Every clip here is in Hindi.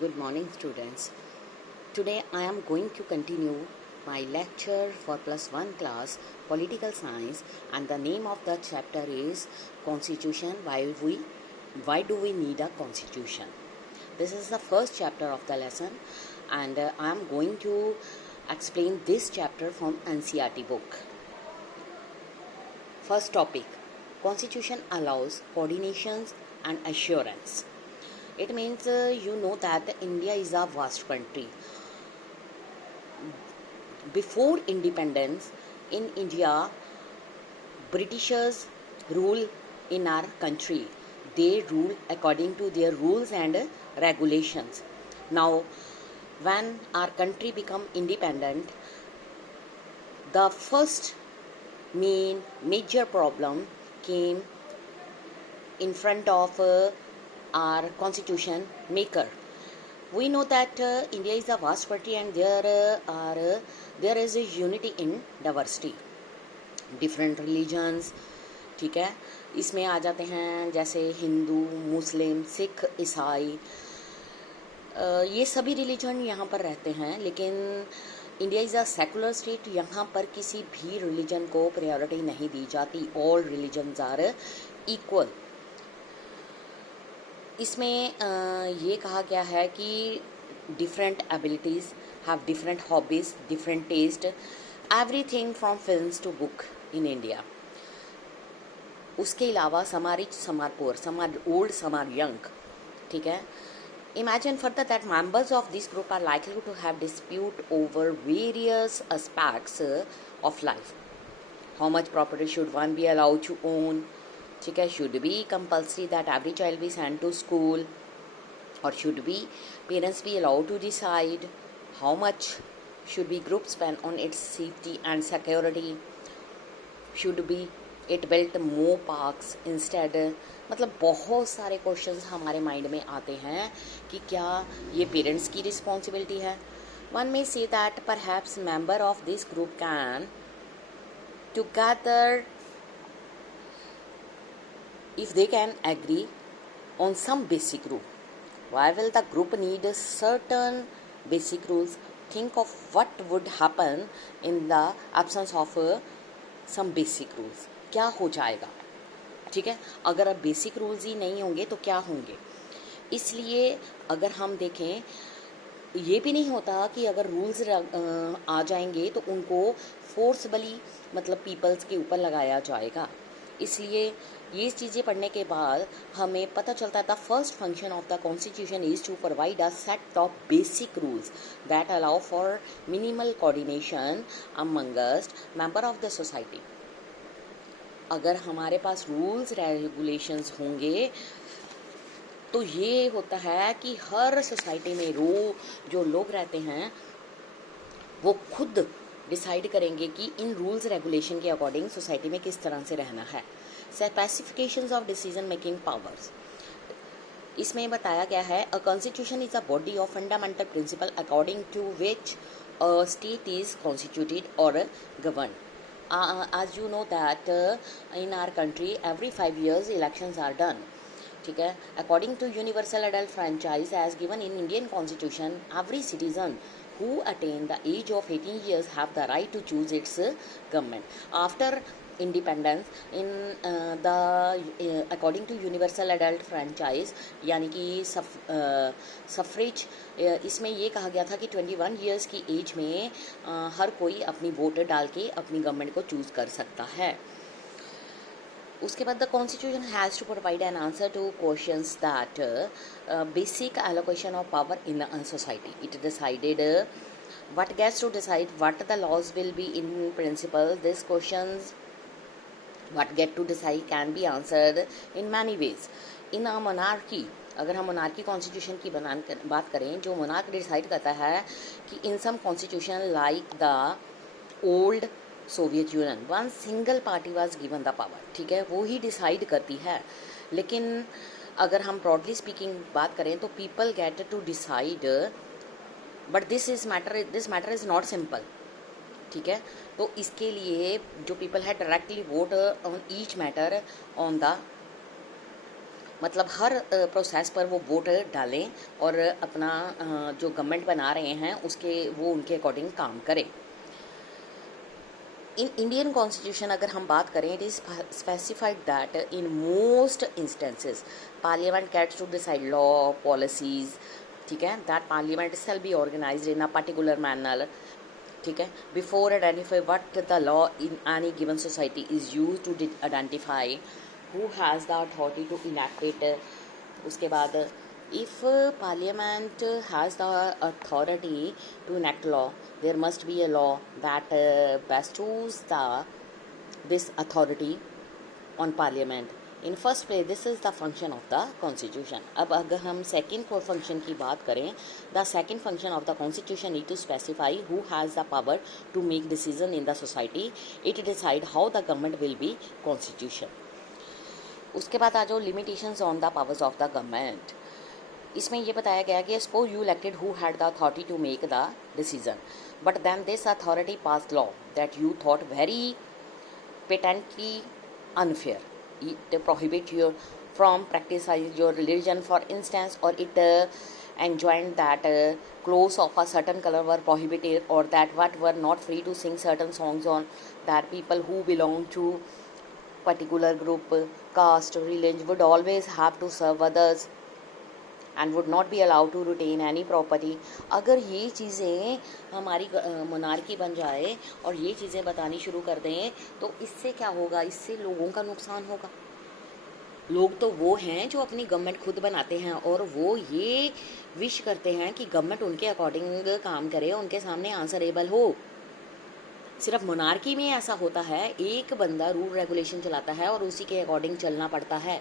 Good morning, students. Today I am going to continue my lecture for +1 class Political Science, and the name of the chapter is Constitution. Why do we need a constitution? This is the first chapter of the lesson, and I am going to explain this chapter from NCERT book. First topic: Constitution allows coordinations and assurance. It means you know that India is a vast country. Before independence in India, Britishers rule in our country. They rule according to their rules and regulations. Now, when our country become independent, the first major problem came in front of our constitution maker. We know that India is a vast country and there is a unity in diversity. Different religions, ठीक है, इसमें आ जाते हैं जैसे हिंदू, मुस्लिम, सिख, ईसाई, ये सभी रिलीजन यहाँ पर रहते हैं. लेकिन India is a secular state. यहाँ पर किसी भी रिलीजन को प्रायोरिटी नहीं दी जाती. All religions are equal. इसमें ये कहा गया है कि different abilities have different hobbies, different taste, everything from films to book in India. उसके अलावा some are rich, some are poor, some are old, some are young. ठीक है. Imagine further that members of this group are likely to have dispute over various aspects of life. How much property should one be allowed to own? ठीक है. Should be compulsory that every child be sent to school, or should be parents be allowed to decide? How much should be group spend on its safety and security? Should be it built more parks instead? मतलब बहुत सारे क्वेश्चंस हमारे माइंड में आते हैं कि क्या ये पेरेंट्स की रिस्पॉन्सिबिलिटी है. One may say that perhaps member of this group can together if they can agree on some basic rule. Why will the group need certain basic rules? Think of what would happen in the absence of some basic rules. क्या हो जाएगा. ठीक है. अगर अब बेसिक रूल्स ही नहीं होंगे तो क्या होंगे. इसलिए अगर हम देखें, ये भी नहीं होता कि अगर रूल्स आ जाएंगे तो उनको फोर्सबली मतलब पीपल्स के ऊपर लगाया जाएगा. इसलिए ये चीज़ें पढ़ने के बाद हमें पता चलता है the first function of the constitution is to provide a set of basic rules that allow for minimal coordination amongst member of the society. अगर हमारे पास रूल्स रेगुलेशंस होंगे तो ये होता है कि हर सोसाइटी में जो लोग रहते हैं वो खुद डिसाइड करेंगे कि इन रूल्स रेगुलेशन के अकॉर्डिंग सोसाइटी में किस तरह से रहना है. Specifications of decision making powers. इसमें बताया गया है a constitution is a body of fundamental principle according to which a state is constituted और govern. As you know that in our country every 5 years elections are done. ठीक है. According to universal adult franchise as given in Indian constitution, every citizen who attain the age of 18 years have the right to choose its government. After independence in according to universal adult franchise यानी कि सफरेज, इसमें ये कहा गया था कि 21 ईयर्स की एज में हर कोई अपनी वोट डाल के अपनी गवर्नमेंट को चूज़ कर सकता है. उसके बाद the constitution has to provide an answer to questions that basic allocation of power in the society. It decided what gets to decide what the laws will be in principle. These questions what get to decide can be answered in many ways. in a monarchy, अगर हम मोनार्की कॉन्स्टिट्यूशन की बात करें, जो मोनार्क डिसाइड करता है कि in some constitution like the old Soviet Union one single party was given the power. ठीक है. वो ही डिसाइड करती है. लेकिन अगर हम ब्रॉडली स्पीकिंग बात करें तो people get to decide, but this matter is not simple. ठीक है. तो इसके लिए जो पीपल है directly vote on each matter on the मतलब हर प्रोसेस पर वो वोट डालें और अपना जो गवर्नमेंट बना रहे हैं उसके वो उनके अकॉर्डिंग काम करें। इन इंडियन कॉन्स्टिट्यूशन अगर हम बात करें, it is specified that in most instances parliament gets to decide law policies, ठीक है, that parliament shall be organised in a particular manner, ठीक है, before identify what the law in any given society is use to identify who has the authority to enact it. उसके बाद if parliament has the authority to enact law, there must be a law that bestows this authority on parliament. In first place, this is the function of the constitution. अब अगर हम second function की बात करें, the second function of the constitution is to specify who has the power to make decision in the society. It decide how the government will be constitution. उसके बाद आ जाओ limitations on the powers of the government. इसमें ये बताया गया कि suppose you elected who had the authority to make the decision, but then this authority pass law that you thought very patently unfair. It prohibit you from practicing your religion, for instance, or it enjoined that clothes of a certain color were prohibited, or that what were not free to sing certain songs on, that people who belong to particular group, caste, religion would always have to serve others and would not be allowed to retain any property. अगर ये चीज़ें हमारी मोनार्की बन जाए और ये चीज़ें बतानी शुरू कर दें तो इससे क्या होगा, इससे लोगों का नुकसान होगा। लोग तो वो हैं जो अपनी गवर्नमेंट खुद बनाते हैं और वो ये विश करते हैं कि गवर्नमेंट उनके अकॉर्डिंग काम करे, उनके सामने आंसरेबल हो। सिर्फ मोनार्की में ऐसा होता है, एक बंदा रूल रेगुलेशन चलाता है और उसी के अकॉर्डिंग चलना पड़ता है।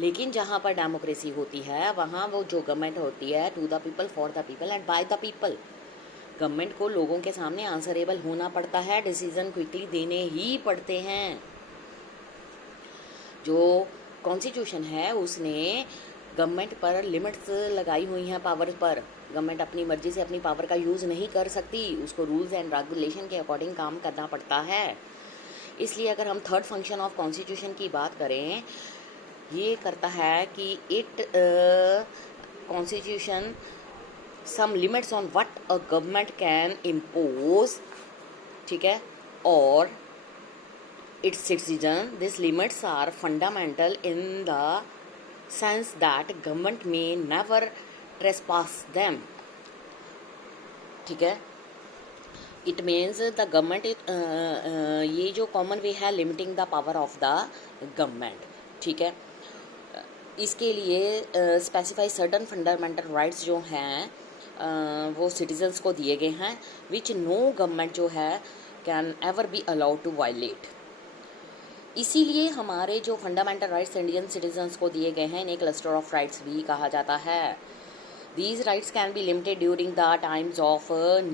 लेकिन जहाँ पर डेमोक्रेसी होती है वहाँ वो जो गवर्नमेंट होती है, to the people for the people and by the people, government को लोगों के सामने आंसरेबल होना पड़ता है, डिसीजन क्विकली देने ही पड़ते हैं। जो कॉन्स्टिट्यूशन है उसने गवर्नमेंट पर लिमिट्स लगाई हुई हैं पावर पर। गवर्नमेंट अपनी मर्जी से अपनी पावर का यूज़ नहीं कर सकती, उसको रूल्स एंड रेगुलेशन के अकॉर्डिंग काम करना पड़ता है। इसलिए अगर हम थर्ड फंक्शन ऑफ कॉन्स्टिट्यूशन की बात करें, ये करता है कि it constitution some limits on what a government can impose, ठीक है, और its citizen. This limits are fundamental in the sense that government may never trespass them, ठीक है। इट मीन्स द गवर्नमेंट, ये जो कॉमन वे है limiting the power of the government, ठीक है। इसके लिए स्पेसिफाई सर्टन फंडामेंटल राइट्स जो हैं वो सिटीजन्स को दिए गए हैं, विच नो गवर्नमेंट जो है can ever be allowed to violate. इसीलिए हमारे जो फंडामेंटल राइट्स इंडियन सिटीजन्स को दिए गए हैं इन्हें क्लस्टर ऑफ राइट्स भी कहा जाता है। These rights can be limited during the times of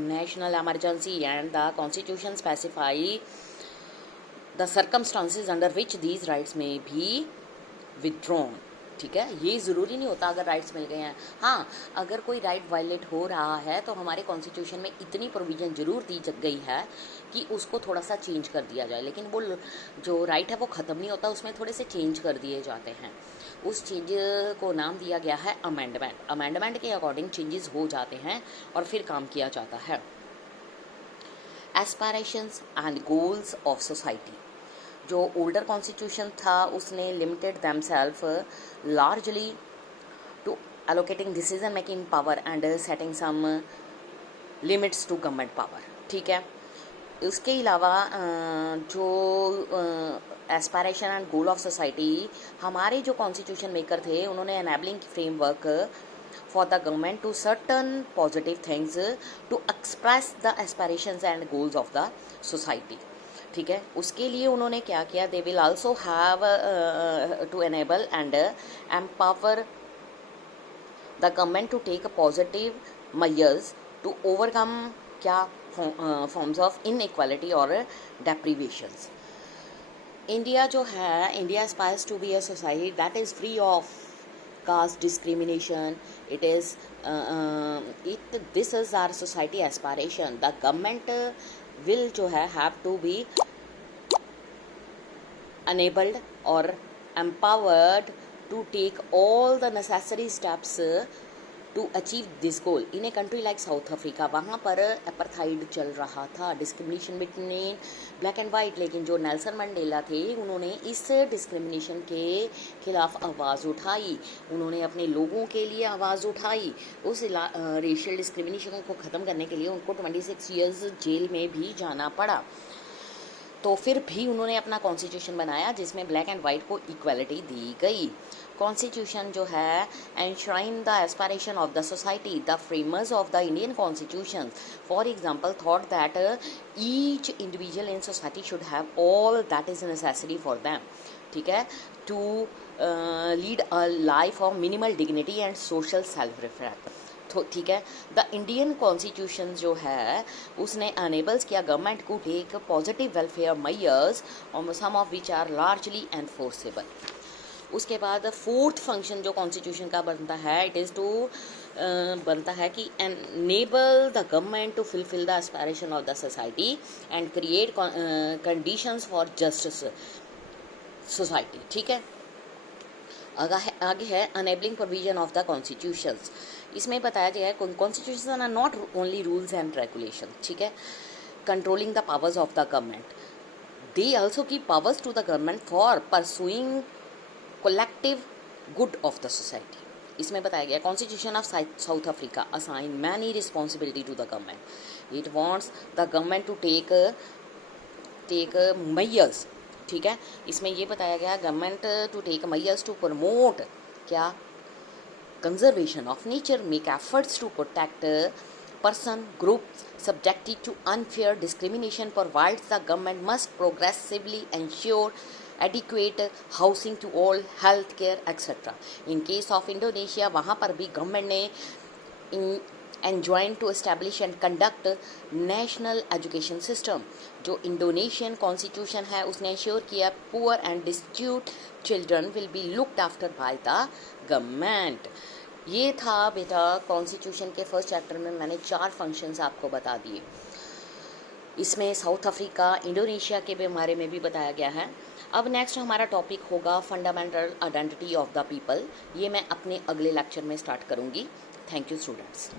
national emergency, and the Constitution specify the circumstances under which these rights may be withdrawn, ठीक है। ये ज़रूरी नहीं होता अगर राइट्स मिल गए हैं। हाँ, अगर कोई राइट वायलेट हो रहा है तो हमारे कॉन्स्टिट्यूशन में इतनी प्रोविज़न ज़रूर दी गई है कि उसको थोड़ा सा चेंज कर दिया जाए, लेकिन वो जो राइट है वो ख़त्म नहीं होता, उसमें थोड़े से चेंज कर दिए जाते हैं। उस चेंज को नाम दिया गया है अमेंडमेंट। अमेंडमेंट के अकॉर्डिंग चेंजेस हो जाते हैं और फिर काम किया जाता है। Aspirations and goals of society, जो ओल्डर कॉन्स्टिट्यूशन था उसने limited themselves largely to allocating decision making power and setting some limits to government power, ठीक है। उसके अलावा जो aspiration and goal of society, हमारे जो कॉन्स्टिट्यूशन मेकर थे उन्होंने enabling framework for the government to certain positive things to express the aspirations and goals of the society, ठीक है। उसके लिए उन्होंने क्या किया, they will also have to enable and empower the government to take positive measures to overcome क्या फॉर्म्स ऑफ इनइक्वालिटी और डेप्रीवेशंस। इंडिया जो है, India aspires to be a society that is free of caste discrimination. It is this is our society aspiration. The government will जो है have to be enabled or empowered to take all the necessary steps to achieve this goal in a country like South Africa. वहाँ पर अपार्थाइड चल रहा था, discrimination between black and white, लेकिन जो नेल्सन मंडेला थे उन्होंने इस डिस्क्रिमिनेशन के खिलाफ आवाज़ उठाई, उन्होंने अपने लोगों के लिए आवाज़ उठाई। उस रेशियल डिस्क्रिमिनेशन को ख़त्म करने के लिए उनको 26 ईयर्स जेल में भी जाना पड़ा। तो फिर भी उन्होंने अपना कॉन्स्टिट्यूशन बनाया जिसमें ब्लैक एंड वाइट को इक्वालिटी दी गई। कॉन्स्टिट्यूशन जो है enshrine the aspiration of the society. The framers of the Indian constitution for example thought that each individual in society should have all that is necessary for them, ठीक है, to lead a life of minimal dignity and social self respect. तो ठीक है, द इंडियन कॉन्स्टिट्यूशन जो है उसने अनेबल्स किया गवर्नमेंट को टेक पॉजिटिव वेलफेयर मेजर्स और some of which are largely enforceable. उसके बाद फोर्थ फंक्शन जो कॉन्स्टिट्यूशन का बनता है, इट इज़ टू बनता है कि enable the government to fulfil the aspiration of the society and create conditions for justice society, ठीक है। आगे है enabling provision of the constitutions. इसमें बताया गया है constitution are not only rules and regulation, ठीक है, controlling the powers of the government, they also give powers to the government for pursuing collective good of the society। इसमें बताया गया constitution of South Africa assign many responsibility to the government. It wants the government to take measures, ठीक है। इसमें ये बताया गया government to take measures to promote क्या conservation of nature, make efforts to protect person group subjected to unfair discrimination, provides the government must progressively ensure adequate housing to all, health care etc. In case of Indonesia, वहाँ पर भी गवर्नमेंट ने enjoined to establish and conduct national education system। जो इंडोनेशियन कॉन्स्टिट्यूशन है उसने इंश्योर किया poor and destitute children will be looked after by the government. ये था बेटा कॉन्स्टिट्यूशन के फर्स्ट चैप्टर में मैंने 4 फंक्शंस आपको बता दिए। इसमें साउथ अफ्रीका, इंडोनेशिया के बारे में भी बताया गया है। अब नेक्स्ट हमारा टॉपिक होगा fundamental identity of the people. ये मैं अपने अगले लेक्चर में स्टार्ट करूँगी। Thank you students.